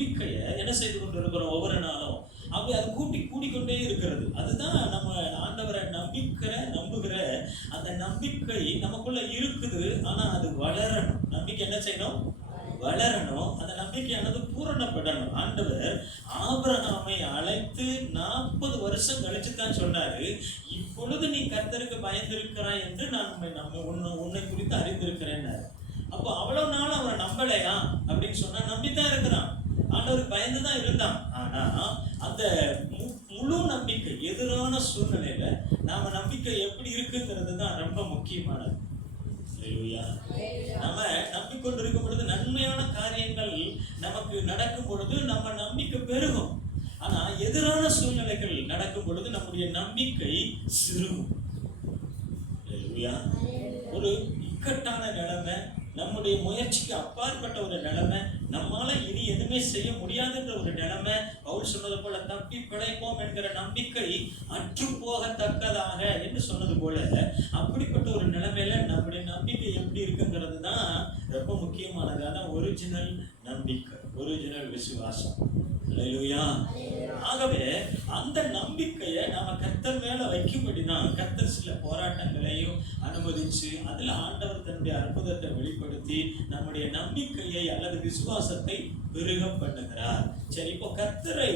நம்பிக்கையை என்ன செய்து கொண்டு இருக்கிறோம் ஒவ்வொரு நாளும். அப்படி அது கூடிக்கொண்டே இருக்கிறது. அதுதான் நம்ம ஆண்டவரை நம்புகிற அந்த நம்பிக்கை நமக்குள்ள இருக்குது. ஆனா அது வளரணும். நம்பிக்கை என்ன செய்யணும்? வளரணும். அந்த நம்பிக்கையானது பூரணப்படணும். ஆண்டவர் ஆபிரகாமை அழைத்து 40 வருஷம் கழிச்சு தான் சொன்னாரு, இப்பொழுது நீ கர்த்தருக்கு பயந்திருக்கிறாய் என்று நான் உன்னை குறித்து அறிந்திருக்கிறேன். அப்போ அவ்வளவு நாள் அவரை நம்பலையா அப்படின்னு சொன்னா நம்பித்தான் இருக்கிறான். ஆண்டவருக்கு பயந்துதான் இருந்தான். ஆனா அந்த முழு நம்பிக்கை, எதிரான சூழ்நிலையில நாம நம்பிக்கை எப்படி இருக்குங்கிறது தான் ரொம்ப முக்கியமானது. நம்ம நம்பிக்கொண்டிருக்கும் பொழுது நன்மையான காரியங்கள் நமக்கு நடக்கும் பொழுது நம்ம நம்பிக்கை பெருகும். ஆனா எதிரான சூழ்நிலைகள் நடக்கும் பொழுது நம்முடைய நம்பிக்கை சிறுகும். ஒரு இக்கட்டான நிலைமை, நம்முடைய முயற்சிக்கு அப்பாற்பட்ட ஒரு நிலைமை, நம்மால இனி எதுவுமே செய்ய முடியாதுன்ற ஒரு நிலைமை, பவுல் சொன்னது போல தப்பி பிழைப்போம் என்கிற நம்பிக்கை அற்று போகத்தக்கதாக என்று சொன்னது போல, அப்படிப்பட்ட ஒரு நிலைமையில நம்முடைய நம்பிக்கை எப்படி இருக்குங்கிறது தான் ரொம்ப முக்கியமானது. அதான் ஒரிஜினல் நம்பிக்கை, ஒரிஜினல் விசுவாசம். அல்லேலூயா. ஆகவே அந்த நம்பிக்கையை நாம கர்த்தர் மேல வைக்கும்படிதான் கர்த்தர் சில போராட்டங்களையும் அனுமதிச்சு அதுல ஆண்டவர் தன்னுடைய அற்புதத்தை வெளிப்படுத்தி நம்முடைய நம்பிக்கையை அல்லது விசுவாசத்தை பெருக பண்ணுகிறார். சரி, இப்போ கர்த்தரை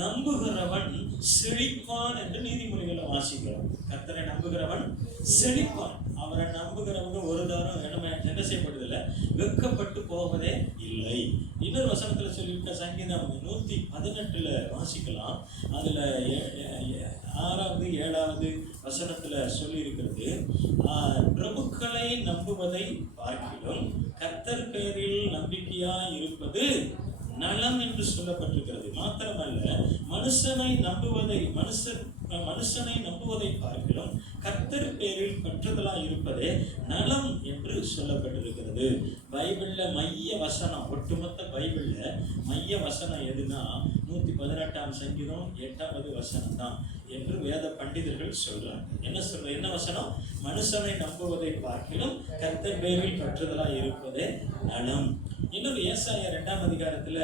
நம்புகிறவன் செழிப்பான் என்று நீதிமொழிகளை வாசிக்கிறோம். கர்த்தரை நம்புகிறவன் செழிப்பான். அவரை நம்புகிறவங்க ஒரு தரம் என்ன செய்யப்படுதில்லை, வெட்கப்பட்டு போவதே இல்லை. இன்னொரு வசனத்துல சொல்லியிருக்க சங்கீதம் 118 வாசிக்கலாம். அதுல 6வது 7வது வசனத்துல சொல்லி இருக்கிறது, பிரபுக்களை நம்புவதை பார்க்கிலும் கர்த்தர் பேரில் நம்பிக்கையாய் இருப்பது நலம் என்று சொல்லப்பட்டிருக்கிறது. மாத்திரமல்ல, மனுஷனை நம்புவதை பார்க்கிலும் கர்த்தர் பேரில் பற்றுதலாய் இருப்பதே நலம் என்று சொல்லப்பட்டிருக்கிறது. பைபிள்ல மைய வசனம், ஒட்டுமொத்த பைபிள்ல மைய வசனம் எதுனா 118ஆம் சங்கீதம் 8வது வசனம் தான் என்று வேத பண்டிதர்கள் சொல்றாங்க. என்ன வசனம்? மனுஷனை நம்புவதை பார்க்கிலும் கர்த்தர் பேரில் பற்றுதலாய் இருப்பதே நலம். இன்னொரு ஏசாயா 2ஆம் அதிகாரத்துல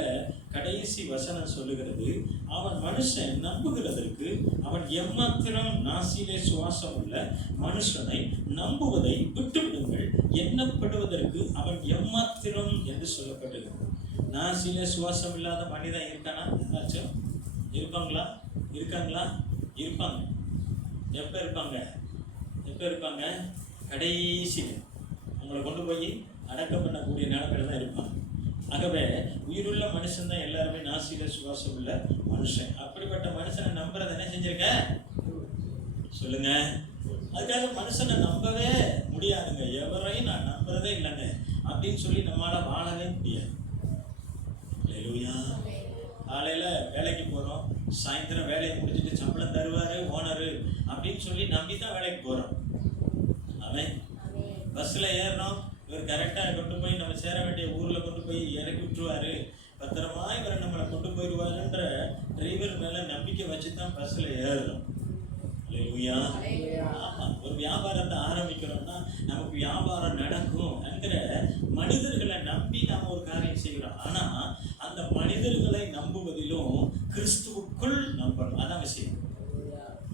கடைசி வசனம் சொல்லுகிறது, அவன் மனுஷன் நம்புகிறதற்கு அவன் எம்மாத்திரம் நாசிலே சுவாசம் உள்ள மனுஷனை நம்புவதை விட்டுவிடுங்கள், எண்ணப்படுவதற்கு அவன் எம்மாத்திரம் என்று சொல்லப்பட்டிருக்கிறது. நாசிலே சுவாசம் இல்லாத மனிதன் இருக்கானா? ஏதாச்சும் இருப்பாங்களா? இருப்பாங்க. எப்ப இருப்பாங்க? கடைசியில் அவங்களை கொண்டு போய் அடக்கம் பண்ணக்கூடிய நிலைமையில தான் இருப்பாங்க. ஆகவே உயிருள்ள மனுஷன் தான் எல்லாருமே நாசில சுவாசம் உள்ள மனுஷன். அப்படிப்பட்ட மனுஷனை நம்புறத என்ன செஞ்சிருக்க சொல்லுங்க. அதுக்காக மனுஷனை நம்பவே முடியாதுங்க. எவரையும் நான் நம்புறதே இல்லைங்க அப்படின்னு சொல்லி நம்மளால வாழவே முடியாது. காலையில வேலைக்கு போறோம், சாயந்தரம் வேலையை முடிச்சுட்டு சம்பளம் தருவாரு ஓனரு அப்படின்னு சொல்லி நம்பி தான் வேலைக்கு போறோம். அவன் பஸ்ல ஏறணும், இவர் கரெக்டாக கொண்டு போய் நம்ம சேர வேண்டிய ஊரில் கொண்டு போய் இறக்கி விட்டுருவாரு, பத்திரமா இவரை நம்மளை கொண்டு போயிடுவாருன்ற டிரைவர் மேலே நம்பிக்கை வச்சு தான் பஸ்ஸில் ஏறுறோம். ஆமாம், ஒரு வியாபாரத்தை ஆரம்பிக்கிறோம்னா நமக்கு வியாபாரம் நடக்கும் என்கிற மனிதர்களை நம்பி நாம் ஒரு காரியம் செய்கிறோம். ஆனால் அந்த மனிதர்களை நம்புவதிலும் கிறிஸ்துவுக்குள் நம்பணும். அதான் விஷயம்.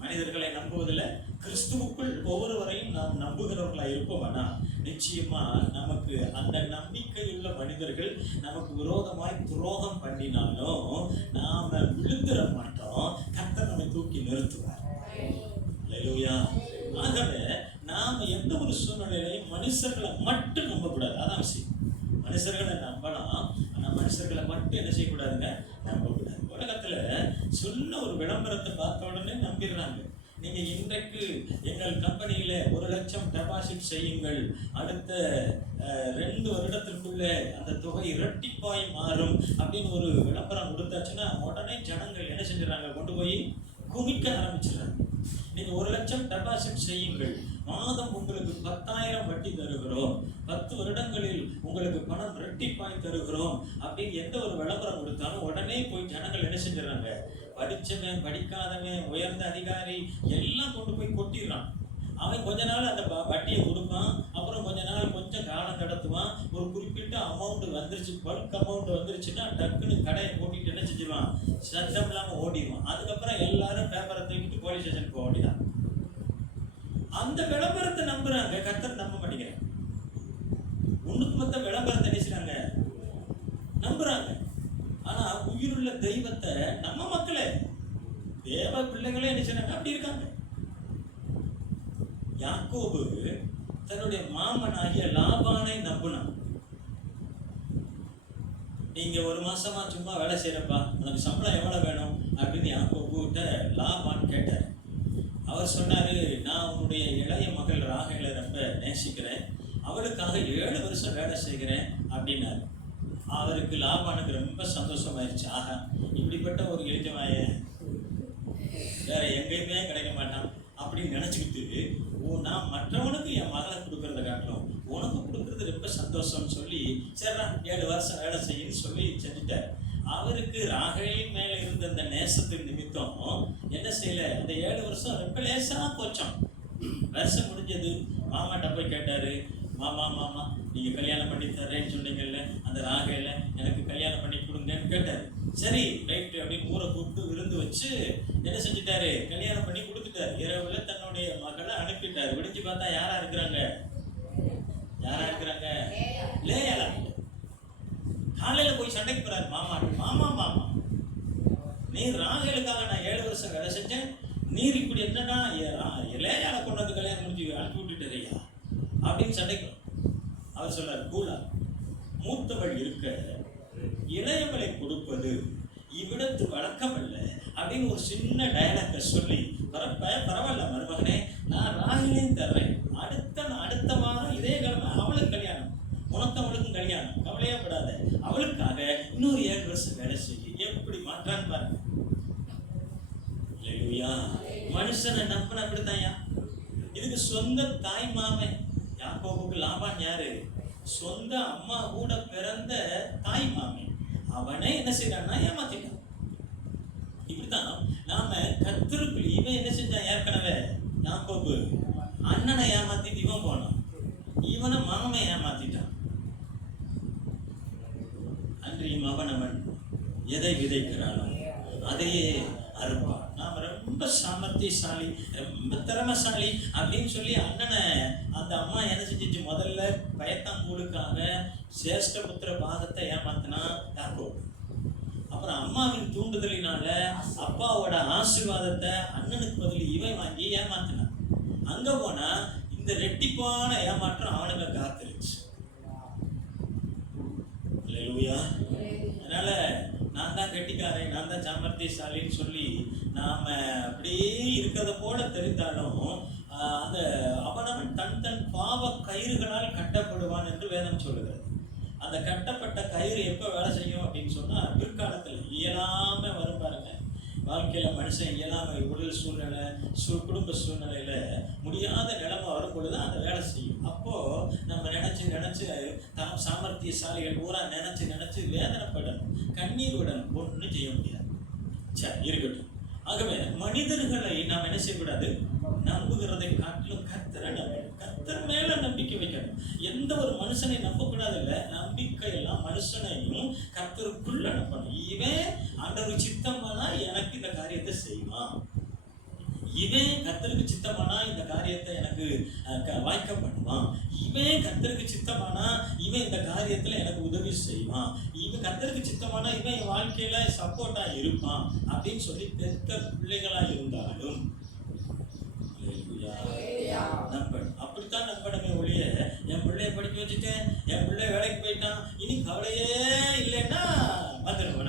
மனிதர்களை நம்புவதில் கிறிஸ்துவுக்குள் ஒவ்வொருவரையும் நாம் நம்புகிறவர்களாக இருப்போம்னா நிச்சயமா நமக்கு அந்த நம்பிக்கையுள்ள மனிதர்கள் நமக்கு விரோதமாய் துரோகம் பண்ணினாலும் நாம விழுந்துட மாட்டோம். கர்த்தர் நம்மை தூக்கி நிறுத்துவார். அல்லேலூயா. ஆகவே நாம எந்த ஒரு சூழ்நிலையிலையும் மனுஷர்களை மட்டும் நம்பக்கூடாது. அதான் விஷயம். மனுஷர்களை நம்பலாம், ஆனா மனுஷர்களை மட்டும் என்ன செய்யக்கூடாதுங்க, நம்பக்கூடாது. உலகத்துல சொன்ன ஒரு விளம்பரத்தை பார்த்த உடனே நம்பிடுறாங்க. நீங்க இன்றைக்கு எங்கள் கம்பெனியில 1 லட்சம் டெபாசிட் செய்யுங்கள், அடுத்த 2 வருடத்திற்குள்ள அந்த தொகை இரட்டிப்பாய் மாறும் அப்படின்னு ஒரு விளம்பரம் கொடுத்தாச்சுன்னா உடனே ஜனங்கள் என்ன செஞ்சுறாங்க, கொண்டு போய் குமிக்க ஆரம்பிச்சிடறாங்க. நீங்க 1 லட்சம் டெபாசிட் செய்யுங்கள், மாதம் உங்களுக்கு 10,000 வட்டி தருகிறோம், 10 வருடங்களில் உங்களுக்கு பணம் இரட்டிப்பாய் தருகிறோம் அப்படின்னு எந்த ஒரு விளம்பரம் கொடுத்தாலும் உடனே போய் ஜனங்கள் என்ன செஞ்சுறாங்க, படிச்சவன் படிக்காதவன் உயர்ந்த அதிகாரி எல்லாம் கொண்டு போய் கொட்டிடுறான். அவன் கொஞ்ச நாள் அந்த வட்டியை கொடுப்பான், அப்புறம் கொஞ்ச நாள் கொஞ்சம் காலம் கடத்துவான். ஒரு குறிப்பிட்ட அமௌண்ட் வந்துருச்சு, பல்க் அமௌண்ட் வந்துருச்சுன்னா டக்குன்னு கடையை போட்டிட்டு என்ன செஞ்சிருவான், சத்தம் இல்லாமல் ஓடிடுவான். அதுக்கப்புறம் எல்லாரும் பேப்பரை தூக்கிட்டு போலீஸ் ஸ்டேஷனுக்கு ஓடிதான். அந்த விளம்பரத்தை நம்புறாங்க, கர்த்தர் நம்ப மாட்டேங்கிறாங்க. ஒண்ணுக்கு மொத்த விளம்பரத்தை நினைச்சாங்க, நம்புறாங்க. ஆனா உயிருள்ள தெய்வத்தை நம்ம மக்களே, தேவ பிள்ளைகளே என்ன செய்றாங்க, அப்படி இருக்காங்க. யாக்கோபு தன்னுடைய மாமனாகிய லாபானை நம்பினான். நீங்க ஒரு மாசமா சும்மா வேலை செய்யறப்பா, உனக்கு சம்பளம் எவ்வளவு வேணும் அப்படின்னு யாக்கோபு கிட்ட லாபான் கேட்டார். அவர் சொன்னாரு, நான் உன்னுடைய இளைய மகள் ராகேலை ரொம்ப நேசிக்கிறேன், அவளுக்காக 7 வருஷம் வேலை செய்கிறேன் அப்படின்னாரு. அவருக்கு லாபானுக்கு ரொம்ப சந்தோஷமாயிருச்சு. ஆஹா, இப்படிப்பட்ட ஒரு எளிஜமாய வேற எங்கேயுமே கிடைக்க மாட்டான் அப்படின்னு நினைச்சுக்கிட்டு, நான் மற்றவனுக்கு என் மகளை கொடுக்கறத காட்டணும், உனக்கு கொடுக்கறது ரொம்ப சந்தோஷம்னு சொல்லி, சரிடா 7 வருஷம் வேலை செய்யன்னு சொல்லி செஞ்சுட்டார். அவருக்கு ராகேலின் மேல இருந்த அந்த நேசத்தின் நிமித்தம் என்ன செய்யல, அந்த 7 வருஷம் ரொம்ப லேசா போச்சோம். வருஷம் முடிஞ்சது, மாமாட்ட போய் கேட்டாரு, மாமா மாமா நீங்க கல்யாணம் பண்ணி தர்றேன்னு சொன்னீங்கல்ல, அந்த ராகேல எனக்கு கல்யாணம் பண்ணி கொடுங்கன்னு கேட்டாரு. சரி ரைட்டு அப்படின்னு ஊரை கூப்பிட்டு விருந்து வச்சு என்ன செஞ்சுட்டாரு, கல்யாணம் பண்ணி கொடுத்துட்டாரு. இரவுல தன்னுடைய மகளை அனுப்பிட்டாரு. விடிஞ்சு பார்த்தா யாரா இருக்கிறாங்க, யாரா இருக்கிறாங்க, லேயாளா. காலையில போய் சண்டைக்கு போறாரு மாமா, மாமா மாமா நீ ராகேலுக்காக நான் 7 வருஷம் வேலை செஞ்சேன், நீர் இப்படி என்னன்னா லேயாளை கொண்டு வந்து கல்யாணம் முடிச்சு அனுப்பி விட்டுட்டாரையா அப்படின்னு சண்டைக்கு. அவர் சொல்றாரு, கூலா மூத்தவள் இருக்க இளையவளை கொடுப்பது இவ்விடத்து வழக்கம் அல்ல அப்படின்னு ஒரு சின்ன டயலாக சொல்லி, பரவாயில்ல மருமகனே, நான் ராகிலையும் தர்றேன், அடுத்த வாரம் இதே கிழமை அவளுக்கு கல்யாணம், உனக்கு அவளுக்கும் கல்யாணம், கவலையே படாத, அவளுக்காக இன்னொரு 7 வருஷம் வேலை செய்ய. எப்படி மாற்றான்னு பாருங்க. மனுஷனை நம்பின அப்படித்தான்யா. இதுக்கு சொந்த தாய் மாமன் யாக்கோபுக்கு லாபான் யாரு, சொந்த அம்மா கூட பிறந்த தாய் மாமன். அவனே என்ன செய்யறான்னா ஏமாத்திட்டான். இப்படித்தான் நாம கர்த்தருக்கு, இவன் என்ன செஞ்சான், ஏற்கனவே யாக்கோபு அண்ணனை ஏமாத்திட்டு இவன் போனான், இவனை மாமன் ஏமாத்திட்டான். அன்றையும் அவனவன் எதை விதைக்கிறானோ அதையே அறுப்பான். நாம ரொம்ப சாமர்த்தியசாலி, ரொம்ப திறமைசாலி அப்படின்னு சொல்லி அண்ணனை அந்த அம்மா என்ன செஞ்சிச்சு, முதல்ல பயத்தாங்கூடுக்காக சேஷ்ட புத்திர பாகத்தை ஏமாத்தினா யாக்கோபு. அப்புறம் அம்மாவின் தூண்டுதலினால அப்பாவோட ஆசீர்வாதத்தை அண்ணனுக்கு பதில் இவன் வாங்கி ஏமாத்தினான். அங்க போனா இந்த ரெட்டிப்பான ஏமாற்றம் அவனுக்கு காத்துருச்சு. அதனால நான் தான் கெட்டிக்காரன், நான் தான் சாமர்த்தியசாலின்னு சொல்லி நாம அப்படியே இருக்கிறத போல தெரிந்தாலும் அந்த அவனவன் தன் பாவ கயிறுகளால் கட்டப்படுவான் என்று வேதம் சொல்லுகிறது. அந்த கட்டப்பட்ட கயிறு எப்போ வேலை செய்யும் அப்படின்னு சொன்னால், பிற்காலத்தில் இயலாம வரும் பாருங்க. வாழ்க்கையில் மனுஷன் இயலாம உடல் சூழ்நிலை, குடும்ப சூழ்நிலையில முடியாத நிலைமை வரும் பொழுது அந்த வேலை செய்யும். அப்போ நம்ம நினைச்சு சாமர்த்தியசாலிகள் பூரா நினைச்சு வேதனைப்படணும், கண்ணீர் விடணும், ஒன்றும் செய்ய முடியாது. சரி இருக்கட்டும். ஆகவே மனிதர்களை நாம் என்ன செய்யக்கூடாது, நம்புகிறதை காட்டிலும் கர்த்தரை நம்பணும், கர்த்தர் மேல நம்பிக்கை வைக்கணும். எந்த ஒரு மனுஷனை நம்பக்கூடாது இல்லை, நம்பிக்கை எல்லாம் மனுஷனையும் கர்த்தருக்குள்ள நம்பணும். இவன் ஆண்டவருக்கு சித்தமானா எனக்கு இந்த காரியத்தை செய்வான், இவன் கர்த்தருக்கு சித்தமானா இந்த காரியத்தை எனக்கு வாய்க்க பண்ணுவான், இவன் கர்த்தருக்கு சித்தமானா இவன் இந்த காரியத்துல எனக்கு உதவி செய்வான், இவன் கர்த்தருக்கு சித்தமானா இவன் என் வாழ்க்கையில சப்போர்ட்டா இருப்பான் அப்படின்னு சொல்லி பெத்த பிள்ளைகளா இருந்தாலும் நம்பணும். அப்படித்தான் நம்பணுமே ஒழிய, என் பிள்ளைய படிக்க வச்சுட்டேன், என் பிள்ளை வேலைக்கு போயிட்டான், இனி கவலையே இல்லைன்னா வந்துடுவேன்.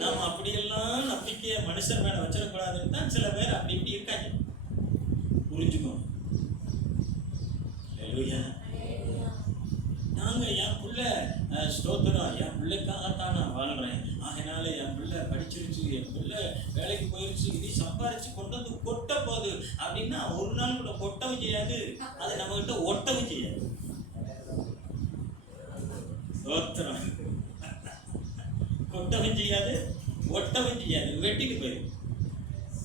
நாம் அப்படியெல்லாம் நம்பிக்கையை மனுஷன் மேல வச்சிடக்கூடாதுன்னு தான் சில பேர் அப்படி இப்படி இருக்காங்க. புரிஞ்சுக்கோ. நாங்க என் பிள்ளை ஸ்தோத்திரம், என் பிள்ளைக்காகத்தான் நான் வாழ்றேன், அதனால என் பிள்ளை படிச்சிருச்சு, என் பிள்ளை வேலைக்கு போயிருச்சு, இனி சம்பாரிச்சு கொண்டு வந்து கொட்ட போகுது அப்படின்னா ஒரு நாள் கூட கொட்டவும் செய்யாது, அது நம்ம கிட்ட ஒட்டவும் செய்யாது. ஸ்தோத்திரம். கொட்டவும் செய்யாது, ஒட்டவும் செய்யாது, வெட்டி வெட்டிட்டு போயிடும்.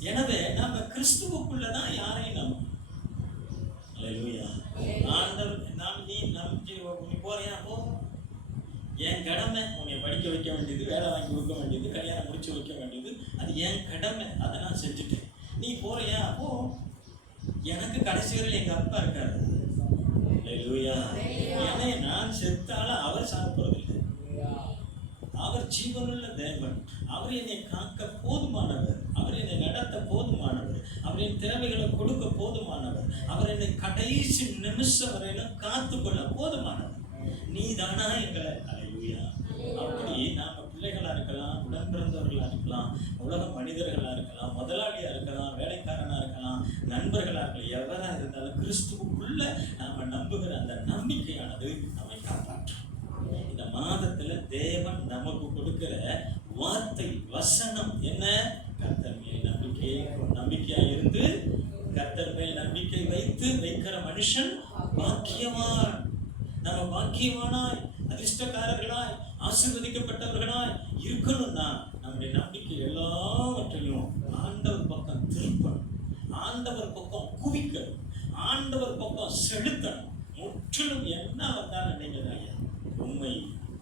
எனவே நாம கிறிஸ்துவுக்குள்ளதான் யாரையும் நம்ப. அல்லேலூயா. ஆண்டவர் நீ போறியா போ, என் கடமை உன்னை படிக்க வைக்க வேண்டியது, வேலை வாங்கி கொடுக்க வேண்டியது, கல்யாணம் முடிச்சு வைக்க வேண்டியது, அது என் கடமை, அதை நான் செஞ்சுட்டேன். நீ போறியா போ, எனக்கு கடைசி வரையில் எங்க அப்பா இருக்காரு. அல்லேலூயா. ஏன்னா நான் செத்தாலும் அவர் சாப்பிடுறதில்லை. அவர் ஜீவனுள்ள தேவன். அவர் என்னை காக்க போதுமானவர், அவர் என்னை நடத்த போதுமானவர், அவர் என் தேவைகளை கொடுக்க போதுமானவர், அவர் என்னை கடைசி நிமிஷம் வரையிலும் காத்துக்கொள்ள போதுமானவர். நீ தானா எங்களை. அல்லேலூயா. அப்படி நாம பிள்ளைகளா இருக்கலாம், உடன் பிறந்தவர்களா இருக்கலாம், உலக மனிதர்களா இருக்கலாம், முதலாளியா இருக்கலாம், வேலைக்காரனா இருக்கலாம், நண்பர்களா இருக்கலாம், எவரா இருந்தாலும் கிறிஸ்துவுக்குள்ள நாம நம்புகிற அந்த நம்பிக்கையானது நம்மை காப்பாற்றும். இந்த மாதத்துல தேவன் நமக்கு கொடுக்கிற வார்த்தை வசனம் என்ன? கர்த்தர் மேல் நம்பிக்கையா இருந்து கர்த்தர் மேல் நம்பிக்கை வைக்கிற மனுஷன் பாக்கியவான். நம்ம பாக்கியவானாய், அதிர்ஷ்டக்காரர்களாய், ஆசீர்வதிக்கப்பட்டவர்களாய் இருக்கணும்னா நம்முடைய நம்பிக்கை எல்லாவற்றையும் ஆண்டவர் பக்கம் திருப்பணும், ஆண்டவர் பக்கம் குவிக்கணும், ஆண்டவர் பக்கம் செலுத்தணும். முற்றிலும் என்ன வந்தாலும் நீங்கள் ஐயா உண்மை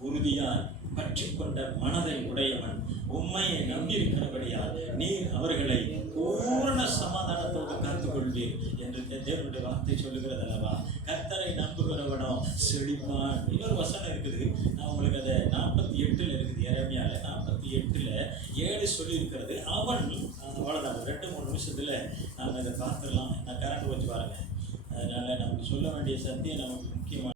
உறுதியாய் பற்றி கொண்ட மனதை உடையவன், உண்மையை நம்பியிருக்கிறபடியால் நீர் அவர்களை பூரண சமாதானத்தோடு காத்துக்கொள்வீர் என்று தேவனுடைய வார்த்தை சொல்லுகிறது அல்லவா? கர்த்தரை நம்புகிறவனோ செழிப்பான். இன்னொரு வசனம் இருக்குது, நான் உங்களுக்கு அதை 48 இருக்குது, எரேமியால 48:7 சொல்லி இருக்கிறது. அவன் அவ்வளோதான், 2-3 நிமிஷத்துல நாம் இதை பார்த்துடலாம். நான் கரண்ட் வச்சு பாருங்க. அதனால நமக்கு சொல்ல வேண்டிய சத்தியம் நமக்கு முக்கியமான